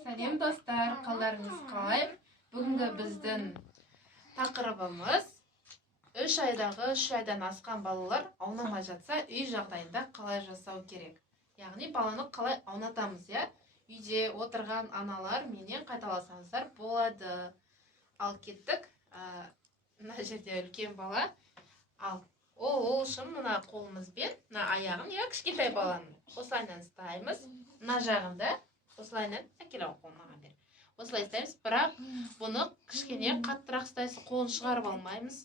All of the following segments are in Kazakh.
Сәлем достар, қалдарыңыз қалай? Бүгінгі біздің тақырыбымыз 3 айдан асқан балалар аунамай жатса, үй жағдайында қалай жасау керек? Яғни баланы қалай аунатамыз, я? Үйде отырған аналар менен қайталасаңыздар болады. Ал кеттік, мына жерде үлкен бала. Ал ол үшін мына қолымызбен, мына аяғын, я, кішкентай баланың осылайынан ұстаймыз. Мына жағында осылайынан әкеліп қолмаған бер. Осылай ұстаймыз, бірақ бұны кішкене қаттырақ ұстайсыз, қолын шығарып алмаймыз.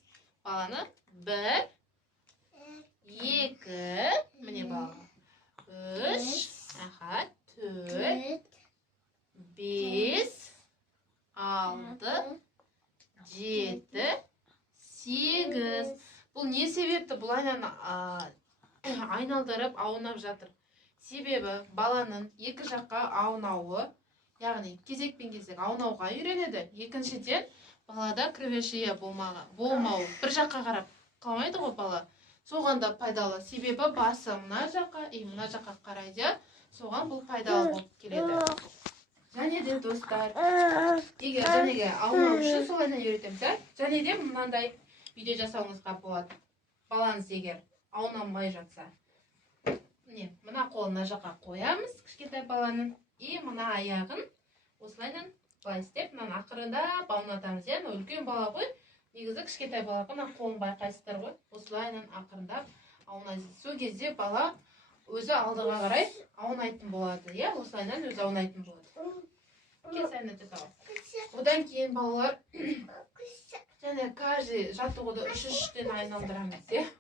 Баланы 1, 2, міне бала. 3, 4, 5, 6, 7, 8. Бұл не себепті бұлайнан айналдырып аунап жатыр? Себебі баланың екі жаққа аунауы, яғни кезекпен кезек аунауға үйренеді. Екіншіден, балада кіребешие болмауы, бір жаққа қарап қалмайды ғой бала. Соған да пайдалы. Себебі басы мына жаққа, мына жаққа қарайды. Соған бұл пайдалы болып келеді. Және де достар, егер жәнеге аунау үшін солайынан үйретеміз, және де мынандай үйде жасауыңызға болады. Балаңыз егер аунамай жатса, мына қолын мына жаққа қоямыз, кішкентай баланың, мына аяғын осылайынан былай істеп, мына ақырындап аунатамыз. Үлкен бала ғой, негізі кішкентай балаға мына қолын байқайсыздар ғой, осылайынан ақырындап аунайсыз. Сол кезде бала өзі алдыға қарай аунайтын болады, осылайынан өзі аунайтын болады. Одан кейін балалар және каждый жаттығуды 3-3-тен айналдырамыз.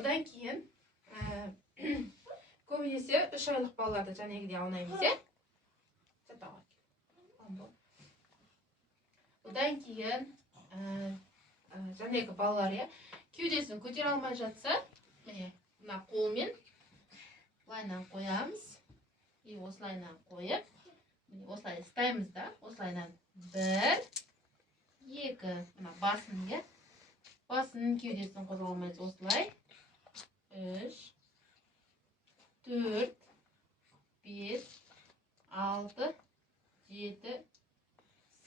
Одан кейін көбінесе 3 айлық балаларды жәнегідей аунаймыз. Одан кейін жәнегі балалар кеудесін көтере алмай жатса, мына қолмен осылайынан қоямыз. Осылайынан қойып, осылай ұстаймыз да, осылайынан 1, 2, мына басының кеудесін қозғалмайыз осылай. 3, 4, 5, 6, 7,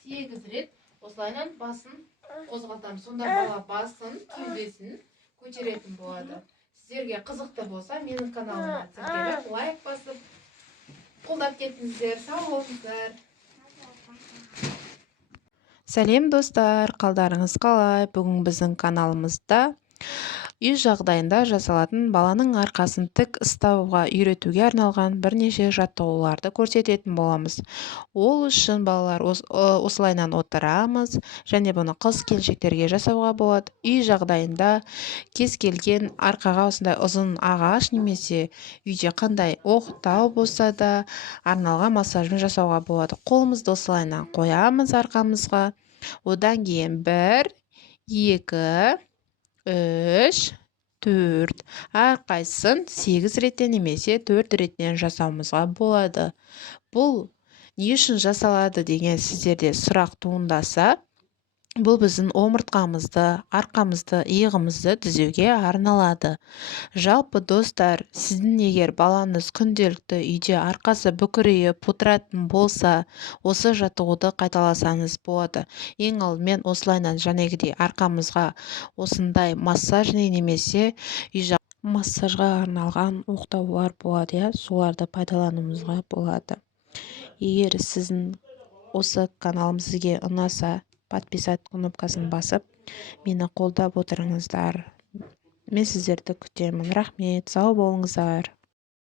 8 рет осылайынан басын қозғалтамыз. Сонда бала басын, кеудесін көтеретін болады. Сіздерге қызықты болса, менің каналыма тіркеліп, лайк басып, қолдап кетіңіздер. Сау болыңыздар. Сәлем достар, қалдарыңыз қалай? Бүгін біздің каналымызда үй жағдайында жасалатын баланың арқасын тік ұстауға үйретуге арналған бірнеше жаттығуларды көрсететін боламыз. Ол үшін балалар осылайынан отырамыз, және бұны қыз-келіншектерге жасауға болады. Үй жағдайында кез келген арқаға осындай ұзын ағаш немесе үйде қандай оқтау болса да арналған массажын жасауға болады. Қолымызды осылайынан қоямыз арқамызға. Одан кейін 1, 2, 3, 4, әрқайсысын 8 реттен немесе 4 реттен жасауымызға болады. Бұл не үшін жасалады деген сіздерде сұрақ туындаса, бұл біздің омыртқамызды, арқамызды, иығымызды түзеуге арналады. Жалпы достар, сіздің егер балаңыз күнделікті үйде арқасы бүкірейіп отыратын болса, осы жаттығуды қайталасаңыз болады. Ең алдымен осылайынан жәнегідей арқамызға осындай массажный немесе массажға арналған оқтаулар болады, соларды пайдалануымызға болады. Егер сіздің осы каналым сізге ұнаса, подписать кнопкасын басып, мені қолдап отырыңыздар. Мен сіздерді күтемін. Рахмет, сау болыңыздар.